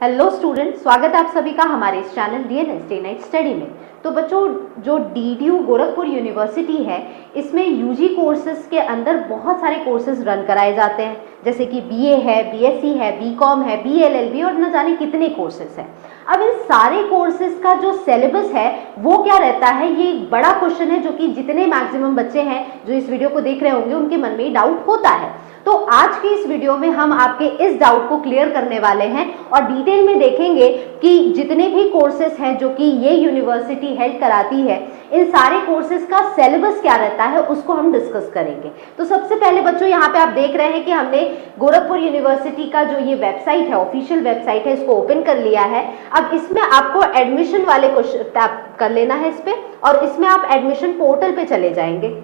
Hello student, स्वागत है आप सभी का हमारे इस channel DNS day night study में। तो बच्चों, जो डीडीयू गोरखपुर यूनिवर्सिटी है, इसमें यूजी कोर्सेज के अंदर बहुत सारे कोर्सेज रन कराए जाते हैं, जैसे कि बीए है, बीएससी है, बीकॉम है, बीएलएलबी और न जाने कितने कोर्सेज हैं। अब इन सारे कोर्सेज का जो सिलेबस है वो क्या रहता है, ये एक बड़ा क्वेश्चन है जो कि जितने मैक्सिमम बच्चे हैं जो इस वीडियो को देख रहे होंगे उनके मन में डाउट होता है। तो आज की इस वीडियो में हम आपके इस डाउट को क्लियर करने वाले हैं और डिटेल में देखेंगे कि जितने भी कोर्सेज हैं जो कि ये यूनिवर्सिटी हेल्प कराती है, इन सारे कोर्सेज का सिलेबस क्या रहता है उसको हम डिस्कस करेंगे। तो सबसे पहले बच्चों, यहाँ पे आप देख रहे हैं कि हमने गोरखपुर यूनिवर्सिटी का जो ये वेबसाइट है, ऑफिशियल वेबसाइट है, इसको ओपन कर लिया है। अब इसमें आपको एडमिशन वाले क्वेश्चन टैप कर लेना है इस पे, और इसमें आप एडमिशन पोर्टल पे चले जाएंगे।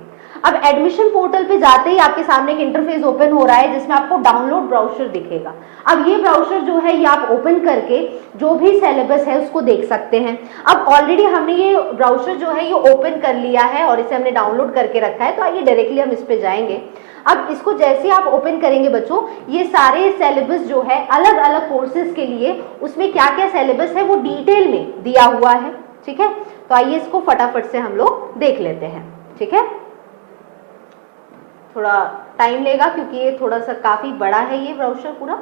अब एडमिशन पोर्टल पे जाते ही आपके सामने एक इंटरफेस ओपन हो रहा है जिसमें आपको डाउनलोड ब्राउज़र दिखेगा। अब ये ब्राउज़र जो है ये आप ओपन करके जो भी सिलेबस है उसको देख सकते हैं। अब ऑलरेडी हमने ये ब्राउज़र जो है ये ओपन कर लिया है और इसे हमने डाउनलोड करके रखा है, तो आइए डायरेक्टली हम इस पे जाएंगे। अब इसको जैसे आप ओपन करेंगे बच्चों, ये सारे सिलेबस जो है अलग अलग कोर्सेज के लिए उसमें क्या क्या सिलेबस है वो डिटेल में दिया हुआ है। ठीक है, तो आइए इसको फटाफट से हम लोग देख लेते हैं। ठीक है, थोड़ा टाइम लेगा क्योंकि ये थोड़ा सा काफ़ी बड़ा है ये ब्राउज़र, पूरा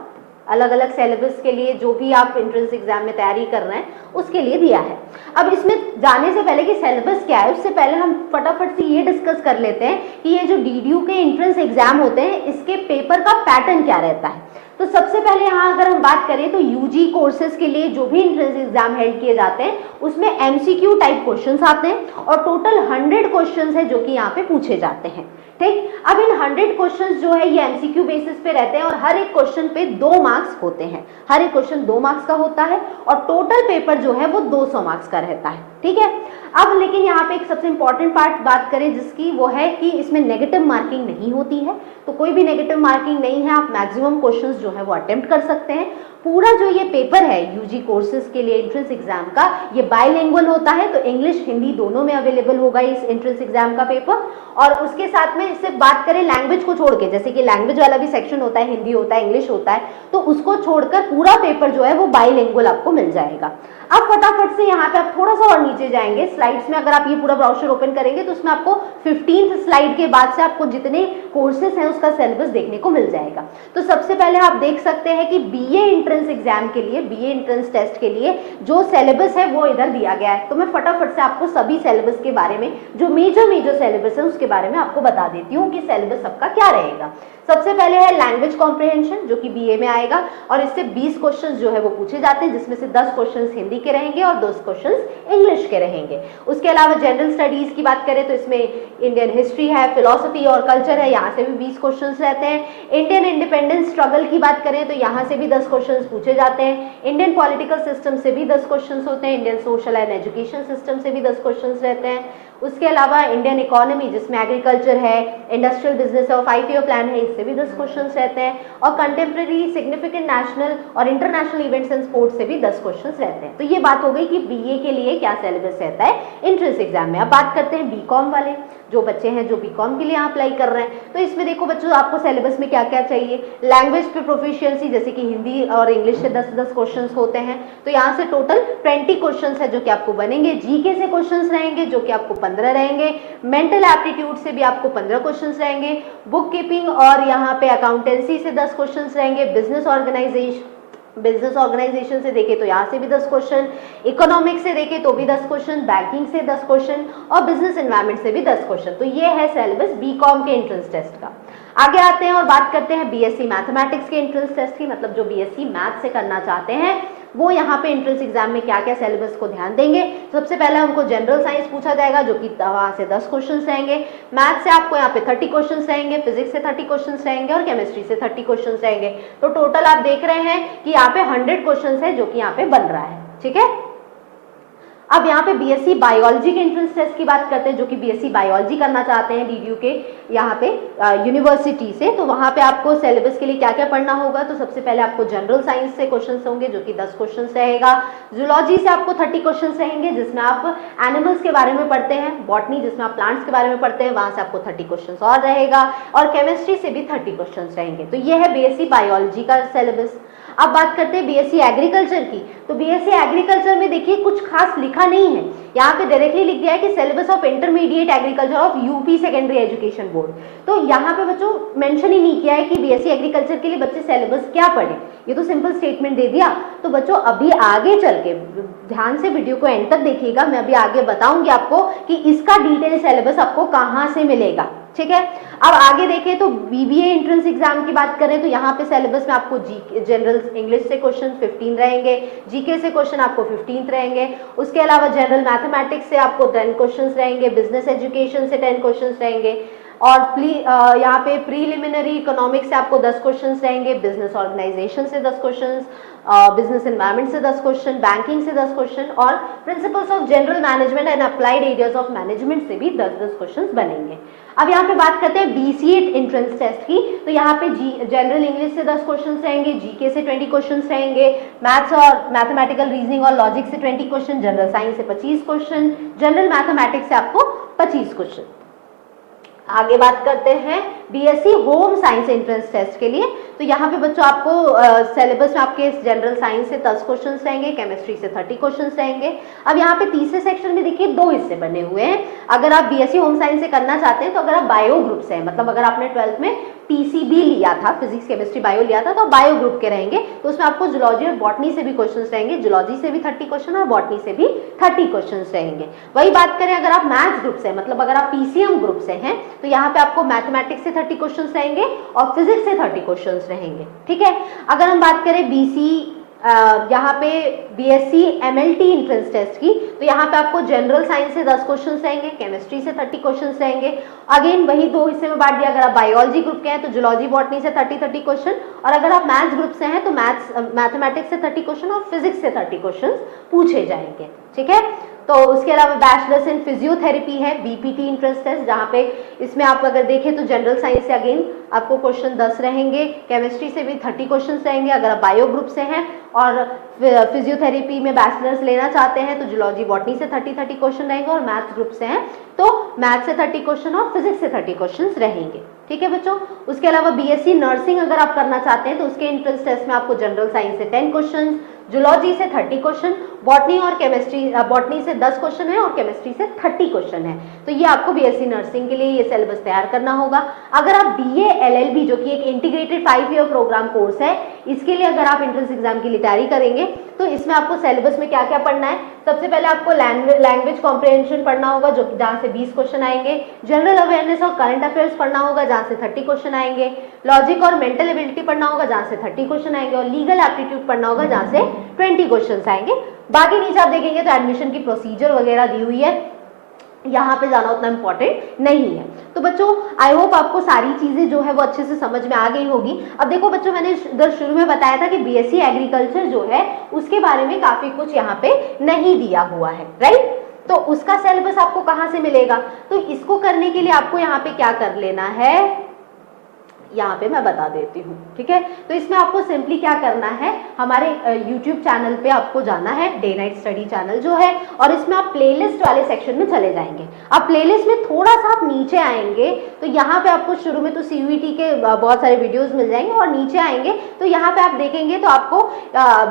अलग अलग सिलेबस के लिए जो भी आप एंट्रेंस एग्जाम में तैयारी कर रहे हैं उसके लिए दिया है। अब इसमें जाने से पहले कि सिलेबस क्या है उससे पहले हम फटाफट से ये डिस्कस कर लेते हैं कि ये जो डीडीयू के एंट्रेंस एग्जाम होते हैं इसके पेपर का पैटर्न क्या रहता है। तो सबसे पहले यहाँ अगर हम बात करें तो यूजी कोर्सेज के लिए जो भी एंट्रेंस एग्जाम हेल्ड किए जाते हैं उसमें एमसीक्यू टाइप क्वेश्चंस आते हैं और टोटल 100 क्वेश्चंस है जो कि यहाँ पे पूछे जाते हैं। ठीक, अब इन 100 क्वेश्चंस जो है ये एमसीक्यू बेसिस पे रहते हैं और हर एक क्वेश्चन पे 2 मार्क्स होते हैं। हर एक क्वेश्चन 2 मार्क्स का होता है और टोटल पेपर जो है वो 200 मार्क्स का रहता है। ठीक है, अब लेकिन यहाँ पे एक सबसे इंपॉर्टेंट पार्ट बात करें जिसकी, वो है कि इसमें नेगेटिव मार्किंग नहीं होती है। तो कोई भी नेगेटिव मार्किंग नहीं है, आप मैक्सिमम क्वेश्चंस जो है वो अटेम्प्ट कर सकते हैं। पूरा जो ये पेपर है यूजी कोर्सेज के लिए एंट्रेंस एग्जाम का, ये बाइलिंगुअल होता है, तो इंग्लिश हिंदी दोनों में अवेलेबल होगा इस एंट्रेंस एग्जाम का पेपर। और उसके साथ में इससे बात करें लैंग्वेज को छोड़ के, जैसे कि लैंग्वेज वाला भी सेक्शन होता है, हिंदी होता है, इंग्लिश होता है, तो उसको छोड़कर पूरा पेपर जो है वो बाइलिंगुअल आपको मिल जाएगा। अब फटाफट से यहाँ पे आप थोड़ा सा और नीचे जाएंगे स्लाइड्स में, अगर आप ये पूरा ब्राउज़र ओपन करेंगे तो उसमें आपको 15th स्लाइड के बाद से आपको जितने कोर्सेज हैं उसका सिलेबस देखने को मिल जाएगा। तो सबसे पहले आप देख सकते हैं कि बीए एंट्रेंस एग्जाम के लिए, बीए एंट्रेंस टेस्ट के लिए जो सिलेबस है वो इधर दिया गया है। तो मैं फटाफट से आपको सभी सिलेबस के बारे में, जो मेजर सिलेबस है उसके बारे में आपको बता देती हूँ कि सिलेबस सबका क्या रहेगा। सबसे पहले है लैंग्वेज कॉम्प्रिहेंशन जो कि बीए में आएगा और इससे 20 क्वेश्चंस जो है वो पूछे जाते हैं, जिसमें से 10 क्वेश्चंस हिंदी के रहेंगे और 10 क्वेश्चंस इंग्लिश के रहेंगे। उसके अलावा जनरल स्टडीज की बात करें तो इसमें इंडियन हिस्ट्री है, फिलोसफी और कल्चर है, यहाँ से भी 20 क्वेश्चंस रहते हैं। इंडियन इंडिपेंडेंस स्ट्रगल की बात करें तो यहाँ से भी 10 क्वेश्चंस पूछे जाते हैं। इंडियन पॉलिटिकल सिस्टम से भी 10 क्वेश्चंस होते हैं। Indian social and education system से भी 10 क्वेश्चंस रहते हैं। उसके अलावा इंडियन इकोनॉमी जिसमें एग्रीकल्चर है, इंडस्ट्रियल बिजनेस है और 5 ईयर प्लान है, इससे भी 10 क्वेश्चंस रहते हैं। और कंटेम्प्रेरी सिग्निफिकेंट नेशनल और इंटरनेशनल इवेंट्स एंड स्पोर्ट्स से भी 10 क्वेश्चंस रहते हैं। तो ये बात हो गई कि बीए के लिए क्या सिलेबस रहता है एंट्रेंस एग्जाम में। अब बात करते हैं बीकॉम वाले जो बच्चे हैं जो बीकॉम के लिए अप्लाई कर रहे हैं। तो इसमें देखो बच्चों, आपको सिलेबस में क्या क्या चाहिए। लैंग्वेज पे प्रोफिशिएंसी जैसे कि हिंदी और इंग्लिश से 10-10 क्वेश्चंस होते हैं, तो यहाँ से टोटल 20 क्वेश्चंस है जो कि आपको बनेंगे। जीके से क्वेश्चंस रहेंगे जो कि आपको 15 रहेंगे। मेंटल एप्टीट्यूड से भी आपको 15 क्वेश्चंस रहेंगे। बुक कीपिंग और यहाँ पे अकाउंटेंसी से 10 क्वेश्चंस रहेंगे। बिजनेस ऑर्गेनाइजेशन से देखें तो यहाँ से भी 10 क्वेश्चन, इकोनॉमिक्स से देखें तो भी 10 क्वेश्चन, बैंकिंग से 10 क्वेश्चन और बिजनेस एनवायरनमेंट से भी 10 क्वेश्चन। तो ये है सिलेबस बीकॉम के एंट्रेंस टेस्ट का। आगे आते हैं और बात करते हैं बीएससी मैथमेटिक्स के एंट्रेंस टेस्ट की, मतलब जो बीएससी मैथ से करना चाहते हैं वो यहाँ पे एंट्रेंस एग्जाम में क्या क्या सिलेबस को ध्यान देंगे। सबसे पहले उनको जनरल साइंस पूछा जाएगा जो कि वहाँ से 10 क्वेश्चंस रहेंगे। मैथ से आपको यहाँ पे 30 क्वेश्चंस रहेंगे, फिजिक्स से 30 क्वेश्चंस रहेंगे और केमिस्ट्री से 30 क्वेश्चंस रहेंगे। तो टोटल आप देख रहे हैं कि यहाँ पे 100 क्वेश्चंस है जो कि यहाँ पे बन रहा है। ठीक है, अब यहाँ पे बीएससी बायोलॉजी के एंट्रेंस टेस्ट की बात करते हैं, जो कि बीएससी बायोलॉजी करना चाहते हैं डीडीयू के यहाँ पे यूनिवर्सिटी से। तो वहाँ पे आपको सिलेबस के लिए क्या क्या पढ़ना होगा। तो सबसे पहले आपको जनरल साइंस से क्वेश्चंस होंगे जो कि 10 क्वेश्चंस रहेगा। जूलॉजी से आपको 30 क्वेश्चंस रहेंगे जिसमें आप एनिमल्स के बारे में पढ़ते हैं। बॉटनी जिसमें आप प्लांट्स के बारे में पढ़ते हैं, वहाँ से आपको 30 क्वेश्चंस और रहेगा। और केमिस्ट्री से भी 30 क्वेश्चंस रहेंगे। तो ये है बीएससी बायोलॉजी का सिलेबस। अब बात करते हैं बीएससी एग्रीकल्चर की। तो बीएससी एग्रीकल्चर में देखिए कुछ खास लिखा नहीं है, यहाँ पे डायरेक्टली लिख दिया है कि syllabus of intermediate agriculture of UP secondary education board. तो यहाँ पे बच्चों मेंशन ही नहीं किया है कि बीएससी एग्रीकल्चर के लिए बच्चे सिलेबस क्या पढ़े, ये तो सिंपल स्टेटमेंट दे दिया। तो बच्चों अभी आगे चल के ध्यान से वीडियो को एंड तक देखिएगा, मैं अभी आगे बताऊंगी आपको कि इसका डिटेल सिलेबस आपको कहाँ से मिलेगा, ठीक है। अब आगे देखें तो बीबीए एंट्रेंस एग्जाम की बात करें तो यहाँ पे सिलेबस में आपको जनरल इंग्लिश से क्वेश्चन 15 रहेंगे, जीके से क्वेश्चन आपको 15 रहेंगे, उसके अलावा जनरल मैथमेटिक्स से आपको 10 क्वेश्चंस रहेंगे, बिजनेस एजुकेशन से 10 क्वेश्चंस रहेंगे, और यहाँ पे प्रीलिमिनरी इकोनॉमिक्स से आपको 10 क्वेश्चंस रहेंगे, बिजनेस ऑर्गेनाइजेशन से 10 क्वेश्चंस, बिजनेस एनवायरनमेंट से 10 क्वेश्चन, बैंकिंग से 10 क्वेश्चन, और principles of general management and applied areas of management से भी 10-10 क्वेश्चन बनेंगे। अब यहाँ पे बात करते हैं बीसीए एंट्रेंस टेस्ट की। तो यहाँ पे जनरल इंग्लिश से 10 क्वेश्चन रहेंगे, जीके से 20 क्वेश्चन रहेंगे, मैथ्स और मैथमेटिकल रीजनिंग और लॉजिक से 20 क्वेश्चन, जनरल साइंस से 25 क्वेश्चन, जनरल मैथमेटिक्स से आपको 25 क्वेश्चन। आगे बात करते हैं BSc home science entrance test के लिए। तो यहाँ पे बच्चों आपको सिलेबस में आपके जनरल साइंस से 10 क्वेश्चन रहेंगे, केमिस्ट्री से 30 क्वेश्चन रहेंगे। अब यहाँ पे तीसरे सेक्शन में देखिए 2 हिस्से बने हुए हैं। अगर आप बीएससी होम साइंस से करना चाहते हैं तो अगर आप बायो ग्रुप से हैं, मतलब अगर आपने 12th में पीसीबी लिया था, फिजिक्स केमिस्ट्री बायो लिया था, तो बायो ग्रुप के रहेंगे, तो उसमें आपको जूलॉजी और बॉटनी से भी क्वेश्चन रहेंगे, जूलॉजी से भी 30 क्वेश्चन और बॉटनी से भी 30 क्वेश्चन रहेंगे। वही बात करें अगर आप मैथ्स ग्रुप से, मतलब अगर आप पीसीएम ग्रुप से हैं, तो यहाँ पे आपको मैथमेटिक्स से 30 क्वेश्चन रहेंगे और फिजिक्स से 30 क्वेश्चन रहेंगे, ठीक है। अगर हम बात करें यहाँ पे बीएससी एमएलटी एंट्रेंस टेस्ट की, तो यहाँ पे आपको जनरल साइंस से 10 क्वेश्चन रहेंगे, केमिस्ट्री से 30 क्वेश्चन रहेंगे। अगेन वही 2 हिस्से में बांट दिया, अगर आप बायोलॉजी ग्रुप के हैं तो जूलॉजी बॉटनी से 30 क्वेश्चन, और अगर आप मैथ्स ग्रुप से हैं तो मैथमेटिक्स से 30 क्वेश्चन और फिजिक्स से 30 क्वेश्चन पूछे जाएंगे, ठीक है। तो उसके अलावा बैचलर्स इन फिजियोथेरेपी है बीपीटी एंट्रेंस टेस्ट, जहाँ पे इसमें आप अगर देखें तो जनरल साइंस से अगेन आपको क्वेश्चन 10 रहेंगे, केमिस्ट्री से भी 30 क्वेश्चन रहेंगे। अगर आप बायो ग्रुप से हैं और फिजियोथेरेपी में बैचलर्स लेना चाहते हैं तो जूलॉजी बॉटनी से 30 क्वेश्चन रहेंगे, और मैथ्स ग्रुप से हैं तो मैथ से 30 क्वेश्चन और फिजिक्स से 30 क्वेश्चन रहेंगे, ठीक है बच्चों। उसके अलावा बीएससी नर्सिंग अगर आप करना चाहते हैं तो उसके एंट्रेंस टेस्ट में आपको जनरल साइंस से 10 क्वेश्चन, जूलॉजी से 30 क्वेश्चन, बॉटनी और केमिस्ट्री बॉटनी से 10 क्वेश्चन है और केमिस्ट्री से 30 क्वेश्चन है। तो ये आपको बीएससी नर्सिंग के लिए ये सिलेबस तैयार करना होगा। अगर आप बीए एलएलबी जो कि एक इंटीग्रेटेड 5 ईयर प्रोग्राम कोर्स है, इसके लिए अगर आप एंट्रेंस एग्जाम के लिए तैयारी करेंगे तो इसमें आपको सिलेबस में क्या क्या पढ़ना है। सबसे पहले आपको लैंग्वेज कॉम्प्रिहेंशन पढ़ना होगा जो जहाँ से 20 क्वेश्चन आएंगे, जनरल अवेयरनेस और करंट अफेयर्स पढ़ना होगा जहाँ से 30 क्वेश्चन आएंगे, लॉजिक और मेंटल एबिलिटी पढ़ना होगा जहाँ से 30 क्वेश्चन आएंगे, और लीगल एप्टीट्यूड पढ़ना होगा जहाँ से 20 क्वेश्चन आएंगे। बाकी नीचे आप देखेंगे तो एडमिशन की प्रोसीजर वगैरह दी हुई है, यहाँ पे जाना उतना इम्पोर्टेंट नहीं है। तो बच्चों आई होप आपको सारी चीजें जो है वो अच्छे से समझ में आ गई होगी। अब देखो बच्चों, मैंने इधर शुरू में बताया था कि बीएससी एग्रीकल्चर जो है उसके बारे में काफी कुछ यहाँ पे नहीं दिया हुआ है, राइट। तो उसका सिलेबस आपको कहाँ से मिलेगा, तो इसको करने के लिए आपको यहाँ पे क्या कर लेना है, यहाँ पे मैं बता देती हूँ, ठीक है। तो इसमें आपको सिंपली क्या करना है, हमारे YouTube चैनल पे आपको जाना है, डे नाइट स्टडी चैनल जो है, और इसमें आप प्लेलिस्ट वाले सेक्शन में चले जाएंगे। अब प्लेलिस्ट में थोड़ा सा आप नीचे आएंगे तो यहाँ पे आपको शुरू में तो सीयूईटी के बहुत सारे वीडियोस मिल जाएंगे, और नीचे आएंगे तो यहाँ पे आप देखेंगे तो आपको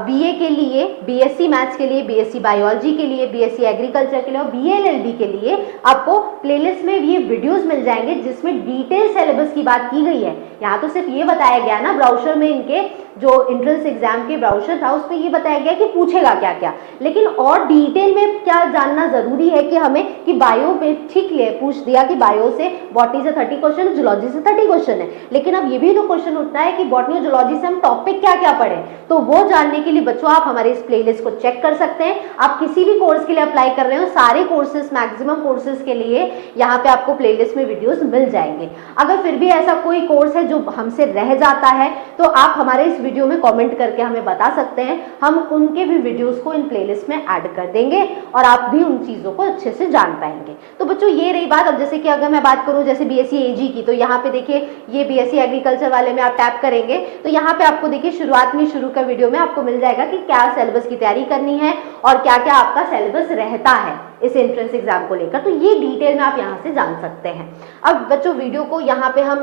बीए के लिए, बीएससी मैथ्स के लिए, बीएससी बायोलॉजी के लिए, बीएससी एग्रीकल्चर के लिए और बीएलएलबी के लिए आपको प्लेलिस्ट में ये वीडियोज मिल जाएंगे जिसमें डिटेल सिलेबस की बात की गई है। यहाँ तो सिर्फ ये बताया गया ना ब्राउचर में, इनके जो एंट्रेंस एग्जाम के ब्राउचर था उसमें ये बताया गया कि पूछेगा क्या क्या, लेकिन और डिटेल में क्या जानना जरूरी है कि हमें कि बायो में ठीक ले पूछ दिया कि बायो से बॉटनी से 30 क्वेश्चन, जूलॉजी से 30 क्वेश्चन है, लेकिन अब ये भी तो क्वेश्चन उठता है कि बॉटनी और जूलॉजी से हम टॉपिक क्या क्या पढ़े। तो वो जानने के लिए बच्चों आप हमारे इस प्लेलिस्ट को चेक कर सकते हैं। आप किसी भी कोर्स के लिए अप्लाई कर रहे हो, सारे कोर्सेज, मैक्सिमम कोर्सेज के लिए यहाँ पे आपको प्लेलिस्ट में वीडियोस मिल जाएंगे। अगर फिर भी ऐसा कोई कोर्स है जो हमसे रह जाता है तो आप हमारे इस वीडियो में कमेंट करके हमें बता सकते हैं, हम उनके भी वीडियोस को इन प्लेलिस्ट में ऐड कर देंगे और आप भी उन चीजों को अच्छे से जान पाएंगे। तो बच्चों ये रही बात। अब जैसे कि अगर मैं बात करूं जैसे बीएससी एजी की, तो यहाँ पे देखिए ये बीएससी एग्रीकल्चर वाले में आप टैप करेंगे तो यहाँ पे आपको देखिए शुरुआत में शुरू का वीडियो में आपको मिल जाएगा कि क्या सिलेबस की तैयारी करनी है और क्या क्या आपका सिलेबस रहता है, इस एंट्रेंस एग्जाम को लेकर, तो ये डिटेल में आप यहाँ से जान सकते हैं। अब बच्चों वीडियो को यहाँ पे हम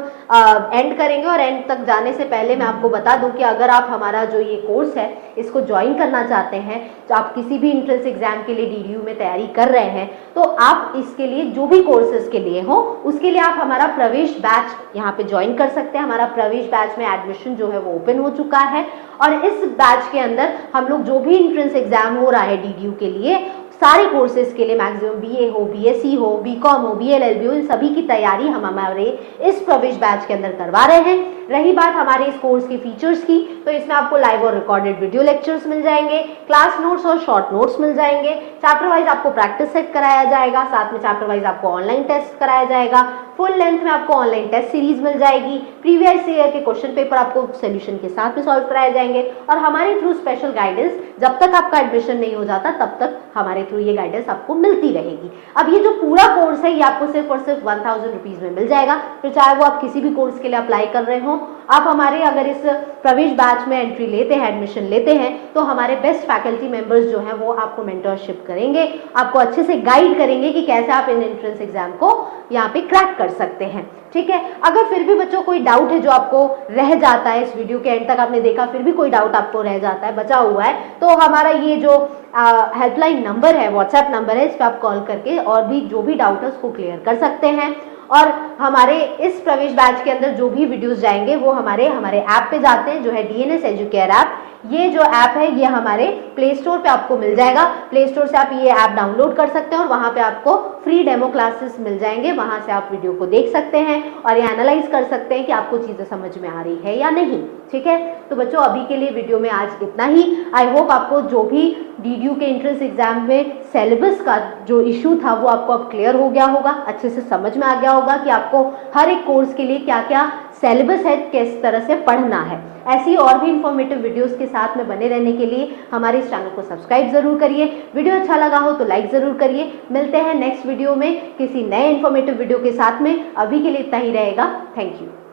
एंड करेंगे और एंड तक जाने से पहले मैं आपको बता दूं कि अगर आप हमारा जो ये कोर्स है इसको ज्वाइन करना चाहते हैं, तो आप किसी भी एंट्रेंस एग्जाम के लिए DDU में तैयारी कर रहे हैं, तो आप इसके लिए जो भी कोर्सेज के लिए हो उसके लिए आप हमारा प्रवेश बैच यहाँ पे ज्वाइन कर सकते हैं। हमारा प्रवेश बैच में एडमिशन जो है वो ओपन हो चुका है और इस बैच के अंदर हम लोग जो भी एंट्रेंस एग्जाम हो रहा है DDU के लिए, सारे कोर्सेज के लिए मैक्सिमम BA हो, BSc हो, BCom हो, BLLB हो, इन सभी की तैयारी हम हमारे इस प्रवेश बैच के अंदर करवा रहे हैं। रही बात हमारे इस कोर्स के फीचर्स की, तो इसमें आपको लाइव और रिकॉर्डेड वीडियो लेक्चर्स मिल जाएंगे, क्लास नोट्स और शॉर्ट नोट्स मिल जाएंगे, चैप्टर वाइज आपको प्रैक्टिस सेट कराया जाएगा, साथ में चैप्टर वाइज आपको ऑनलाइन टेस्ट कराया जाएगा, फुल लेंथ में आपको ऑनलाइन टेस्ट सीरीज मिल जाएगी, प्रीवियस ईयर के क्वेश्चन पेपर आपको सोल्यूशन के साथ में सॉल्व कराए जाएंगे और हमारे थ्रू स्पेशल गाइडेंस, जब तक आपका एडमिशन नहीं हो जाता तब तक हमारे थ्रू ये गाइडेंस आपको मिलती रहेगी। अब ये जो पूरा कोर्स है ये आपको सिर्फ और सिर्फ 1000 रुपीज में मिल जाएगा। फिर चाहे वो आप किसी भी कोर्स के लिए अप्लाई कर रहे हो, आप हमारे अगर इस प्रवेश बैच में एंट्री लेते हैं, एडमिशन लेते हैं, तो हमारे बेस्ट फैकल्टी मेंबर्स जो हैं वो आपको मेंटरशिप करेंगे, आपको अच्छे से गाइड करेंगे कि कैसे आप इन एंट्रेंस एग्जाम को यहाँ पे क्रैक कर सकते हैं। ठीक है, अगर फिर भी बच्चों कोई डाउट है जो आपको रह जाता है, इस वीडियो के एंड तक आपने देखा फिर भी कोई डाउट आपको रह जाता है, बचा हुआ है, तो हमारा ये जो हेल्पलाइन नंबर है, व्हाट्सएप नंबर है, इस पर आप कॉल करके और भी जो भी डाउट है उसको क्लियर कर सकते हैं। और हमारे इस प्रवेश बैच के अंदर जो भी वीडियोस जाएंगे वो हमारे ऐप पे जाते हैं, जो है DNS एजुकेयर ऐप। ये जो ऐप है ये हमारे प्ले स्टोर पे आपको मिल जाएगा, प्ले स्टोर से आप ये ऐप डाउनलोड कर सकते हैं और वहाँ पे आपको फ्री डेमो क्लासेस मिल जाएंगे, वहाँ से आप वीडियो को देख सकते हैं और ये एनालाइज कर सकते हैं कि आपको चीज़ें समझ में आ रही है या नहीं। ठीक है, तो बच्चों अभी के लिए वीडियो में आज इतना ही। आई होप आपको जो भी DDU के एंट्रेंस एग्जाम में सिलेबस का जो इशू था वो आपको अब क्लियर हो गया होगा, अच्छे से समझ में आ गया होगा कि आपको हर एक कोर्स के लिए क्या क्या सिलेबस है, किस तरह से पढ़ना है। ऐसी और भी इंफॉर्मेटिव वीडियोस के साथ में बने रहने के लिए हमारे इस चैनल को सब्सक्राइब जरूर करिए। वीडियो अच्छा लगा हो तो लाइक जरूर करिए। मिलते हैं नेक्स्ट वीडियो में किसी नए इंफॉर्मेटिव वीडियो के साथ में। अभी के लिए इतना ही रहेगा। Thank you.